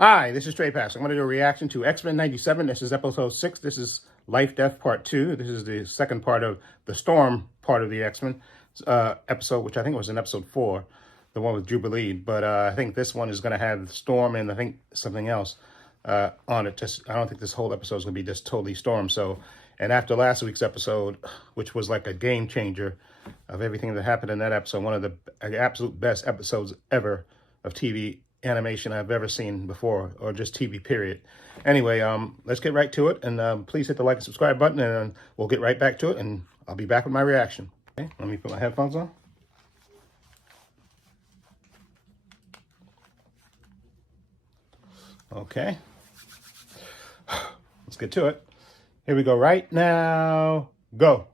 Hi, this is Trey Pass. I'm going to do a reaction to X-Men 97. This is episode 6. This is Life, Death, Part 2. This is the second part of the Storm part of the X-Men episode, which I think was in episode 4, the one with Jubilee. But I think this one is going to have Storm and I think something else on it. I don't think this whole episode is going to be just totally Storm. And after last week's episode, which was like a game changer of everything that happened in that episode, one of the absolute best episodes ever of TV animation I've ever seen before, or just TV period. Anyway, let's get right to it, and please hit the like and subscribe button, and we'll get right back to it, and I'll be back with my reaction. Okay, let me put my headphones on. Okay, let's get to it. Here we go right now. Go.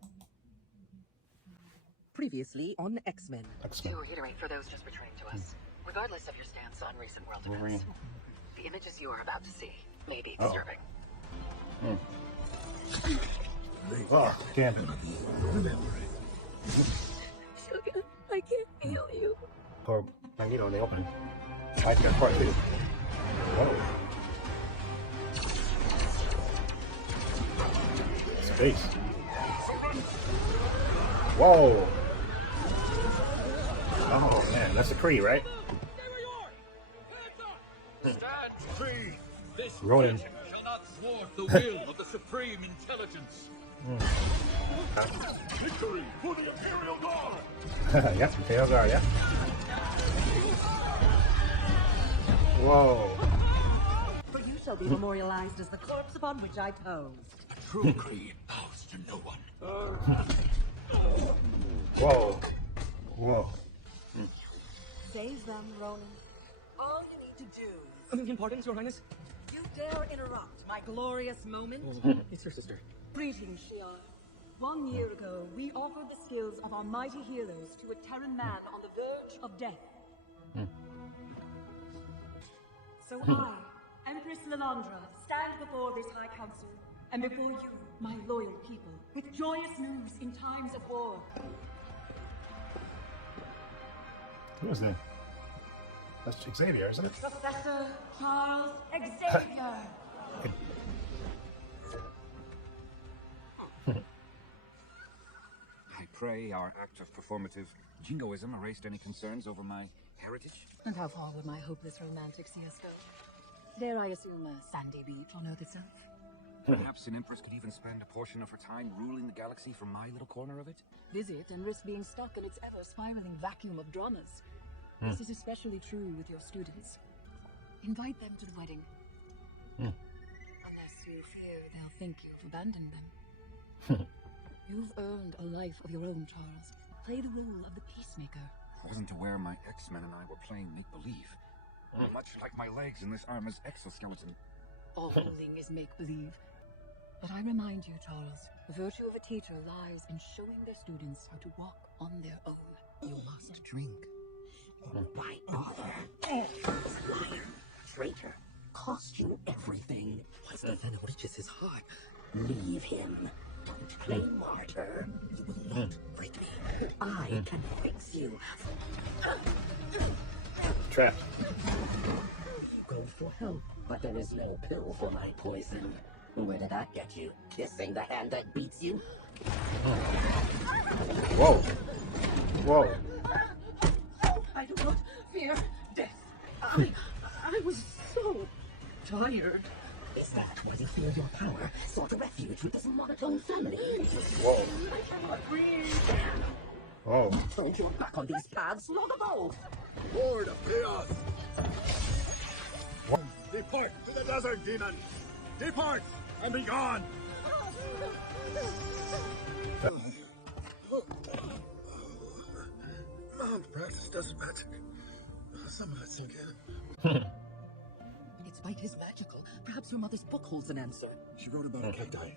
Previously on X-Men. To reiterate for those just returning to us, regardless of your stance on recent world events, the images you are about to see may be disturbing. Oh, damn it. Sugar, I can't feel you. Or Magneto in the opening. I got part 2. Whoa. Space. Whoa. Oh man, that's a Kree, right? Ronan. Shall not thwart the will of the supreme intelligence. Victory for the Imperial Guard! Yep, Imperial Guard, yeah. Whoa. For you shall be memorialized as the corpse upon which I posed. A true Kree bows to no one. Whoa. Whoa. Save them, Ronan. All you need to do... Pardon, Your Highness? You dare interrupt my glorious moment? It's your sister. Greetings, Shiar. 1 year ago, we offered the skills of our mighty heroes to a Terran man on the verge of death. So I, Empress Lilandra, stand before this High Council, and before you, my loyal people, with joyous news in times of war. Who is that? That's Xavier, isn't it? Professor Charles Xavier. I pray our act of performative jingoism erased any concerns over my heritage. And how far would my hopeless romantic see us go? Dare I assume a sandy beach on Earth itself? Perhaps an empress could even spend a portion of her time ruling the galaxy from my little corner of it? Visit and risk being stuck in its ever-spiraling vacuum of dramas. This is especially true with your students. Invite them to the wedding. Unless you fear they'll think you've abandoned them. You've earned a life of your own, Charles. Play the role of the peacemaker. I wasn't aware my X-Men and I were playing make-believe. Much like my legs in this armor's exoskeleton. All ruling is make-believe. But I remind you, Charles, the virtue of a teacher lies in showing their students how to walk on their own. You must drink. By honor, liar, traitor, cost you everything. What's the venom reaches his heart? Leave him. Don't play martyr. You will not break me. I can fix you. Trapped. You go for help, but there is no pill for my poison. Where did that get you? Kissing the hand that beats you? Whoa. Whoa. I do not fear death. I was so tired. Is that why you fear your power? Sought refuge with this monotone family? Whoa. I cannot breathe. Whoa. Turned your back on these paths long ago. Lord of Chaos! Depart to the desert, demon! Depart and be gone! Mom practiced us magic. Some of it sunk in. Its bite is magical. Perhaps your mother's book holds an answer. She wrote about a cacti,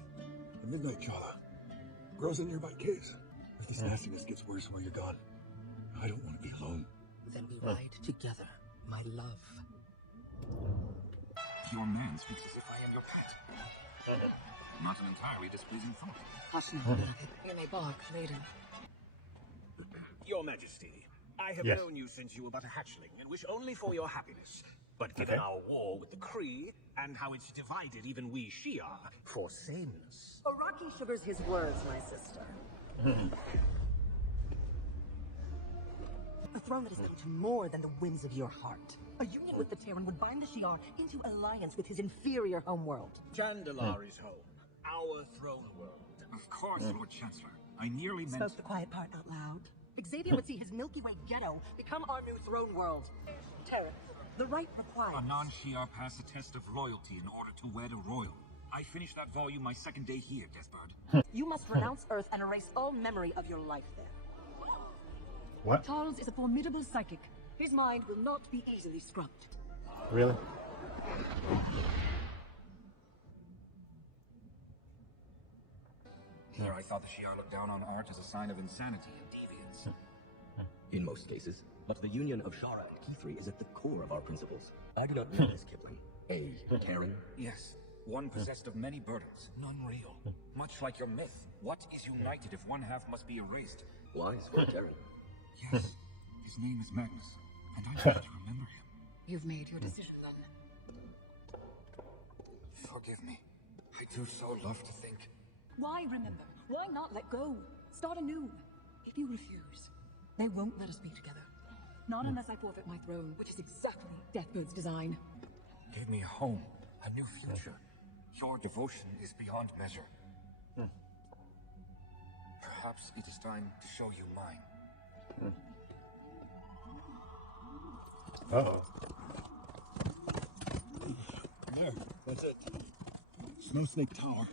a midnight chala. Grows in nearby caves. If this nastiness gets worse while you're gone, I don't want to be alone. Then we ride together, my love. Your man speaks as if I am your pet. Not an entirely displeasing thought. Hush now, you may bark later. Your Majesty, I have Yes. known you since you were but a hatchling and wish only for your happiness. But given Okay. our war with the Kree, and how it's divided even we Shi'ar, for sameness. Araki sugars his words, my sister. A throne that has come to more than the whims of your heart. A union with the Terran would bind the Shi'ar into alliance with his inferior homeworld. Chandalar is home, our throne world. Of course, Lord Chancellor. I nearly meant... Spoke the quiet part out loud. Xavier would see his Milky Way ghetto become our new throne world. Terran, the right requires... A non-Shi'ar pass a test of loyalty in order to wed a royal. I finished that volume my second day here, Deathbird. You must renounce Earth and erase all memory of your life there. What? Charles is a formidable psychic. His mind will not be easily scrubbed. Really? Here I thought the Shi'ar looked down on art as a sign of insanity and deviance. In most cases. But the union of Shara and Kithri is at the core of our principles. I do not know this, Kipling. A Terran? Yes, one possessed of many burdens, none real. Much like your myth, what is united if one half must be erased? Wise for a Terran. Yes, his name is Magnus, and I need to remember him. You've made your decision then. Forgive me. I do so love to think. Why remember? Why not let go? Start anew. If you refuse, they won't let us be together. Not unless I forfeit my throne, which is exactly Deathbird's design. Give me a home, a new future. Your devotion is beyond measure. Perhaps it is time to show you mine. Uh-oh. There, that's it. Snow Snake Tower.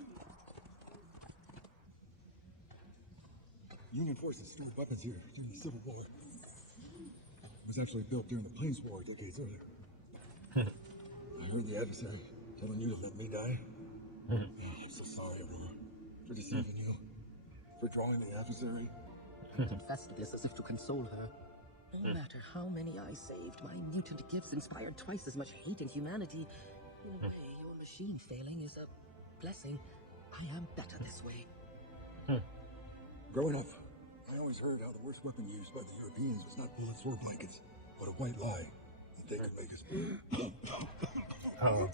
Union forces stored weapons here during the Civil War. It was actually built during the Plains War decades earlier. I heard the adversary telling you to let me die. I'm so sorry, Aurora, for deceiving you, for drawing the adversary. Confessed this as if to console her. No matter how many I saved, my mutant gifts inspired twice as much hate and humanity. In a way, your machine failing is a blessing. I am better this way. Growing up, I always heard how the worst weapon used by the Europeans was not bullets or blankets, but a white lie that they could make us bleed. Oh.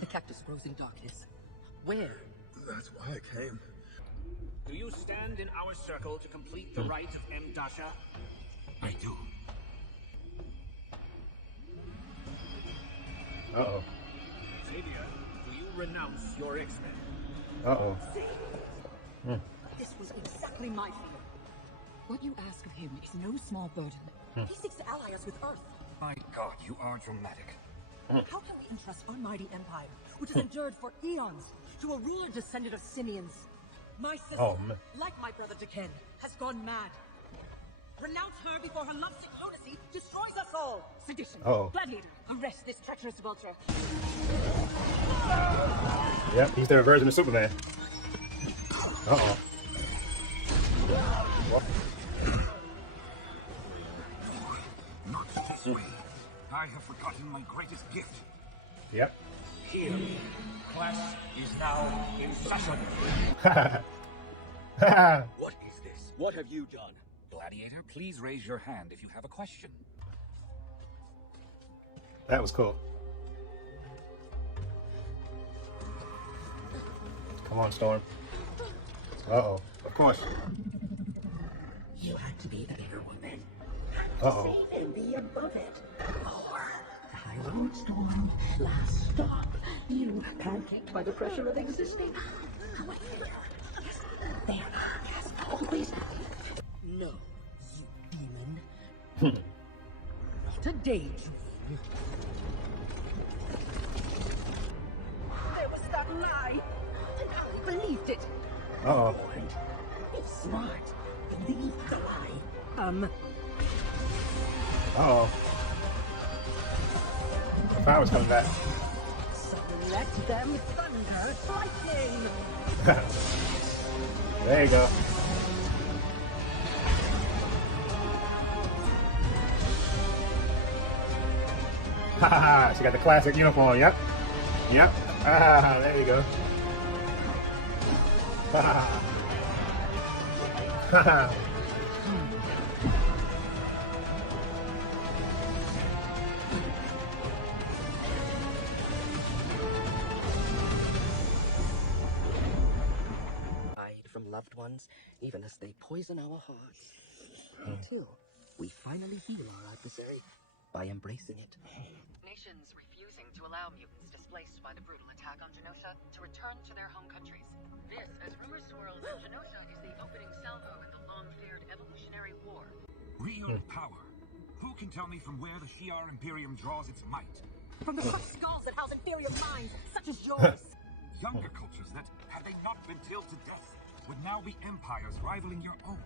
The cactus grows in darkness. Where? That's why I came. Do you stand in our circle to complete the rite of M. Dasha? I do. Uh-oh. Xavier, do you renounce your X-Men? Uh-oh. This was exactly my fear. What you ask of him is no small burden. He seeks to ally us with Earth. My God, you are dramatic. How can we entrust our mighty empire, which has endured for eons, to a ruler descended of simians? My sister, Oh, man. like my brother Jaqen, has gone mad. Renounce her before her lovesick lunacy destroys us all! Sedition. Oh. Gladiator. Arrest this treacherous vulture. Yep, he's their version of Superman. Uh-oh. Not this way. I have forgotten my greatest gift. Yep. Here, class is now in session. What is this? What have you done? Gladiator, please raise your hand if you have a question. That was cool. Come on, Storm. Uh-oh. Of course. You had to be the bigger woman. Uh-oh. And be above it. Lower. The High Road Storm. Last stop. You, pancaked by the pressure of existing. Right there. Yes, there. Yes, always. No, you demon. Not a daydream. There was that lie. And I believed it. Uh-oh. It's smart. Believe the lie. Uh-oh. The power's coming back. So let them thunder lightning. There you go. Ha ha ha! She got the classic uniform. Yep. Yep. Ah, there you go. Ha ha ha. Ha ha. loved ones, even as they poison our hearts. Until we finally heal our adversary by embracing it. Nations refusing to allow mutants displaced by the brutal attack on Genosha to return to their home countries. This, as rumors swirl that Genosha is the opening salvo in the long-feared evolutionary war. Real power. Who can tell me from where the Shi'ar Imperium draws its might? From the crushed skulls that house inferior minds, such as yours. Younger cultures that, had they not been tilled to death, would now be empires rivaling your own.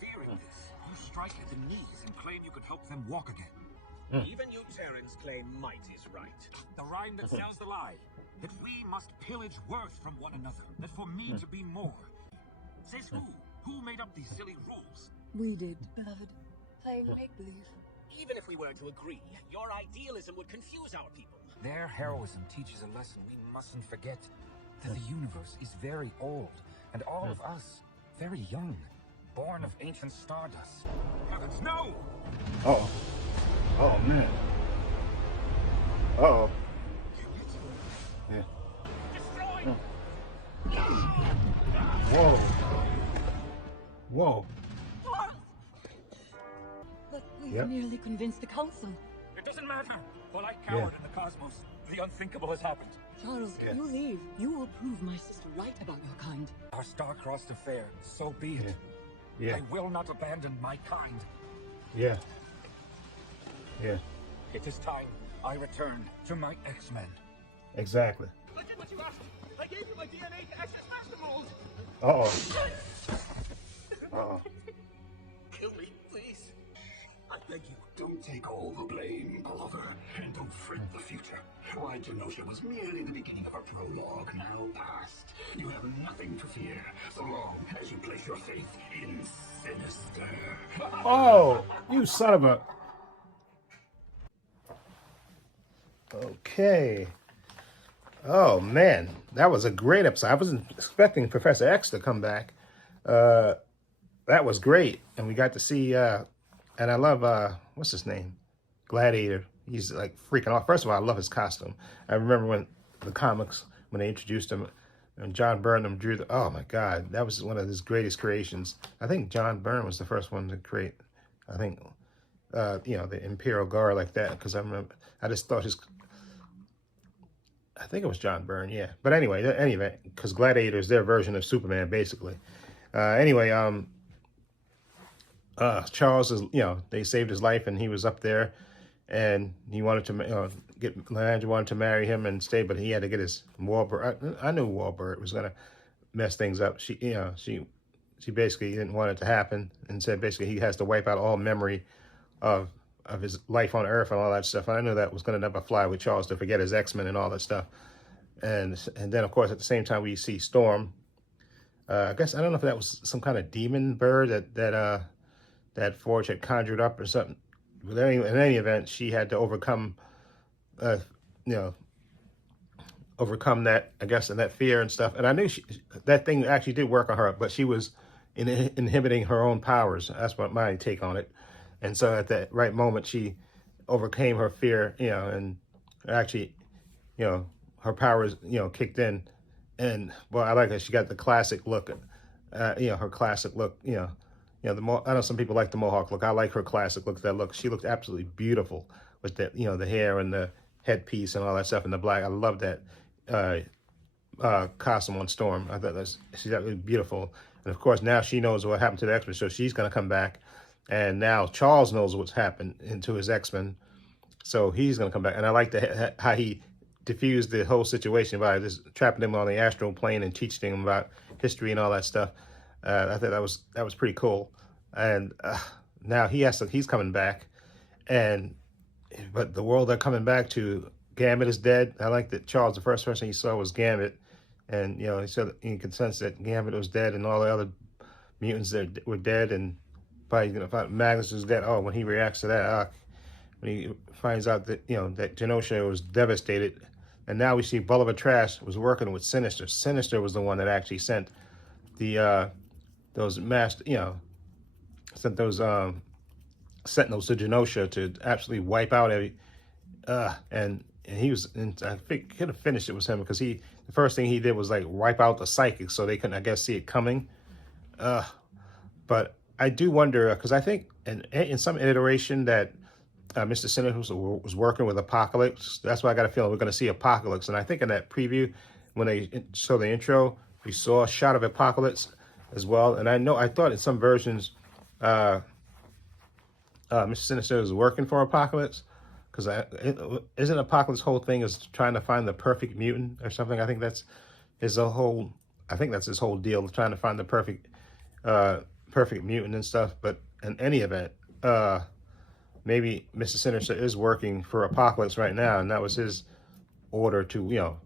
Fearing this, you strike at the knees and claim you could help them walk again. Even you Terrans claim might is right. The rhyme that sells the lie. That we must pillage worth from one another. That for me to be more. Says who? Who made up these silly rules? We did, beloved. Playing make-believe. Even if we were to agree, your idealism would confuse our people. Their heroism teaches a lesson we mustn't forget. That the universe is very old, and all of us very young. Born of ancient stardust. Heavens, no! Oh. Oh, man. Uh-oh. Yeah. Destroy! Whoa. Whoa. But we've Yep. nearly convinced the council. It doesn't matter. Well, I cowered in the cosmos. The unthinkable has happened. Charles, Yeah. you leave. You will prove my sister right about your kind. Our star-crossed affair. So be it. Yeah. I will not abandon my kind. Yeah. Yeah. It is time I return to my X-Men. Exactly. I did what you asked. I gave you my DNA to access master mold. Uh-oh. Uh-oh. Kill me, please. I beg you. Don't take all the blame, Glover, and don't fret the future. Why, Genosha was merely the beginning of a prologue, now past. You have nothing to fear, so long as you place your faith in Sinister. Oh, you son of a... Okay. Oh, man. That was a great episode. I wasn't expecting Professor X to come back. That was great. And we got to see... and I love... what's his name? Gladiator. He's like freaking off. First of all, I love his costume. I remember when the comics, when they introduced him, and John Burnham drew the... Oh, my God. That was one of his greatest creations. I think John Byrne was the first one to create... I think... the Imperial Guard like that. Because I remember... I just thought his... I think it was John Byrne, yeah. But anyway, because Gladiator is their version of Superman, basically. Charles is, they saved his life, and he was up there, and he wanted to Leandra wanted to marry him and stay, but he had to get his Warbird. I knew Warbird was gonna mess things up. She basically didn't want it to happen, and said basically he has to wipe out all memory of his life on Earth and all that stuff. And I knew that was going to never fly with Charles to forget his X-Men and all that stuff. And then, of course, at the same time, we see Storm. I guess, I don't know if that was some kind of demon bird that Forge had conjured up or something. But in any event, she had to overcome that, I guess, and that fear and stuff. And I knew that thing actually did work on her, but she was inhibiting her own powers. That's what my take on it. And so at that right moment, she overcame her fear, and actually, her powers, kicked in. And, well, I like that she got the classic look, her classic look, I know some people like the Mohawk look. I like her classic look, that look. She looked absolutely beautiful with that, the hair and the headpiece and all that stuff and the black. I love that costume on Storm. I thought she's absolutely beautiful. And, of course, now she knows what happened to the X-Men, so she's going to come back. And now Charles knows what's happened into his X-Men, so he's going to come back. And I like how he diffused the whole situation by just trapping him on the astral plane and teaching him about history and all that stuff. I thought that was pretty cool. And now he's coming back, but the world they're coming back to, Gambit is dead. I like that Charles, the first person he saw was Gambit, and he said you can sense that Gambit was dead, and all the other mutants that were dead, and probably Magnus is dead. Oh, when he reacts to that, when he finds out that that Genosha was devastated, and now we see Bolivar Trash was working with Sinister. Sinister was the one that actually sent those sent those Sentinels to Genosha to absolutely wipe out every. And he was, and I think could have finished it with him because the first thing he did was like wipe out the psychics so they couldn't, I guess, see it coming. But I do wonder, because I think in some iteration that Mr. Sinister was working with Apocalypse. That's why I got a feeling we're going to see Apocalypse. And I think in that preview, when they show the intro, we saw a shot of Apocalypse as well. And I thought in some versions, Mr. Sinister is working for Apocalypse, because isn't Apocalypse's whole thing is trying to find the perfect mutant or something? I think that's his whole. I think that's his whole deal, trying to find the perfect mutant and stuff. But in any event, maybe Mr. Sinister is working for Apocalypse right now, and that was his order to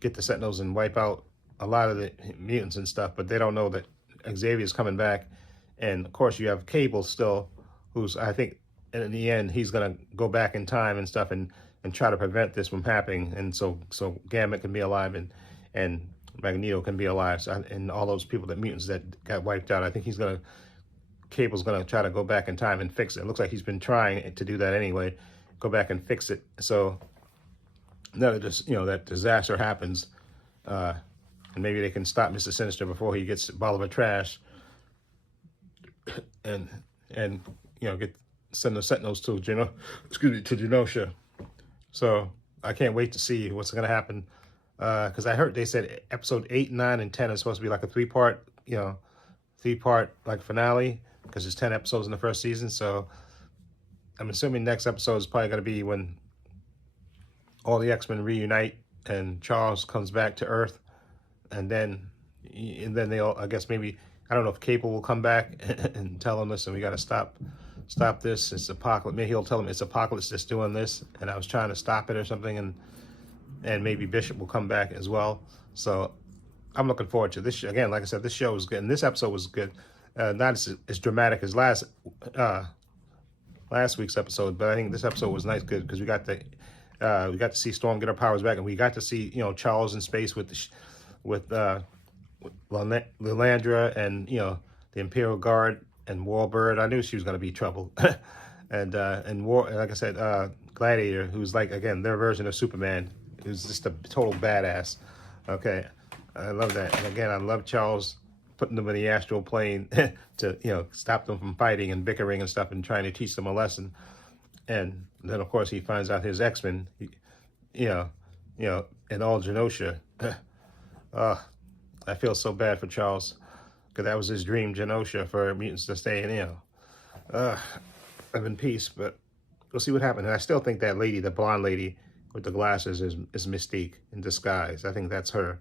get the Sentinels and wipe out a lot of the mutants and stuff. But they don't know that Xavier's coming back, and of course you have Cable still, who's, I think in the end he's gonna go back in time and stuff and try to prevent this from happening, and so Gambit can be alive and Magneto can be alive, and all those mutants that got wiped out. I think Cable's gonna try to go back in time and fix it. It looks like he's been trying to do that anyway, go back and fix it. So now that disaster happens, and maybe they can stop Mr. Sinister before he gets a ball of trash, and send the Sentinels to Genosha. So I can't wait to see what's going to happen, because I heard they said episode 8, 9, and 10 is supposed to be like a three-part like finale, because there's 10 episodes in the first season. So I'm assuming next episode is probably going to be when all the X-Men reunite and Charles comes back to Earth, and then they'll, I guess, maybe, I don't know if Cable will come back and tell him, listen, we got to stop this. It's Apocalypse. Maybe he'll tell him it's Apocalypse that's doing this, and I was trying to stop it or something, and maybe Bishop will come back as well. So I'm looking forward to this. Again, like I said, this show was good, and this episode was good. Not as dramatic as last week's episode, but I think this episode was nice, good, because we got to see Storm get her powers back, and we got to see Charles in space with Lilandra and the Imperial Guard and Warbird. I knew she was going to be trouble. and like I said, Gladiator, who's like, again, their version of Superman, who's just a total badass. Okay, I love that. And again, I love Charles putting them in the astral plane to stop them from fighting and bickering and stuff, and trying to teach them a lesson. And then of course he finds out his X-Men, and all Genosha. I feel so bad for Charles, because that was his dream, Genosha, for mutants to stay live in peace. But we'll see what happens. And I still think that lady, the blonde lady with the glasses, is Mystique in disguise. I think that's her.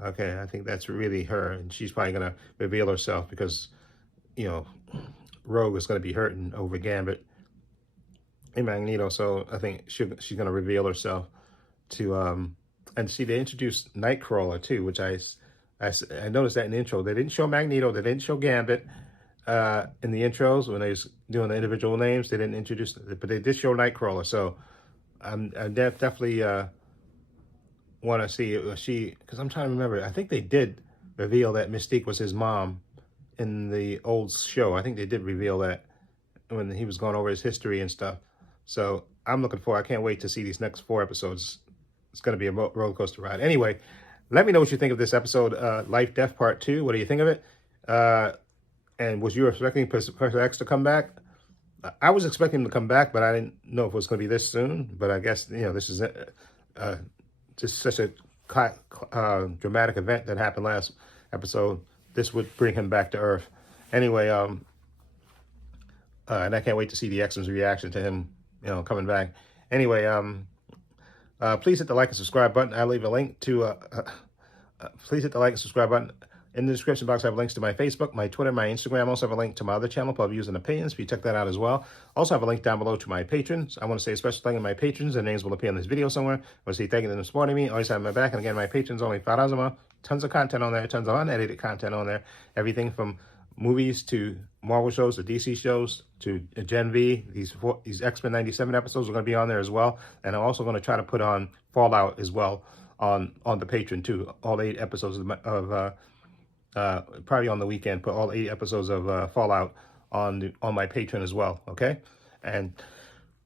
Okay, I think that's really her, and she's probably gonna reveal herself, because Rogue is gonna be hurting over Gambit and Magneto. So I think she's gonna reveal herself to and see, they introduced Nightcrawler too, which I noticed that in the intro. They didn't show Magneto, they didn't show Gambit in the intros when they was doing the individual names. They didn't introduce, but they did show Nightcrawler. So I definitely want to see because I'm trying to remember. I think they did reveal that Mystique was his mom in the old show. I think they did reveal that when he was going over his history and stuff. So I'm looking forward. I can't wait to see these next 4 episodes. It's going to be a roller coaster ride. Anyway, let me know what you think of this episode, Life Death Part 2. What do you think of it? And was you expecting Professor X to come back? I was expecting him to come back, but I didn't know if it was going to be this soon. But I guess, this is just such a dramatic event that happened last episode. This would bring him back to Earth. Anyway, and I can't wait to see the X-Men's reaction to him, coming back. Anyway, please hit the like and subscribe button. I'll leave a link to, please hit the like and subscribe button. In the description box, I have links to my Facebook, my Twitter, my Instagram. I also have a link to my other channel, Pub Views and Opinions, if you check that out as well. Also have a link down below to my patrons. I want to say a special thank you to my patrons. Their names will appear in this video somewhere. I want to say thank you to them for supporting me. Always have my back. And again, my patrons, only $5 a month. Tons of content on there, tons of unedited content on there. Everything from movies to Marvel shows to DC shows to Gen V. These X-Men 97 episodes are going to be on there as well. And I'm also going to try to put on Fallout as well on the Patreon too. All 8 episodes of probably on the weekend, put all 8 episodes of Fallout on my Patreon as well. Okay, and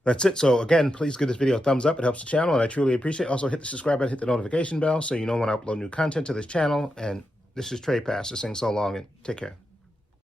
that's it. So again, please give this video a thumbs up. It helps the channel, and I truly appreciate it. Also, hit the subscribe button, hit the notification bell, so you know when I upload new content to this channel. And This is Trey Pass. This thing so long, and take care.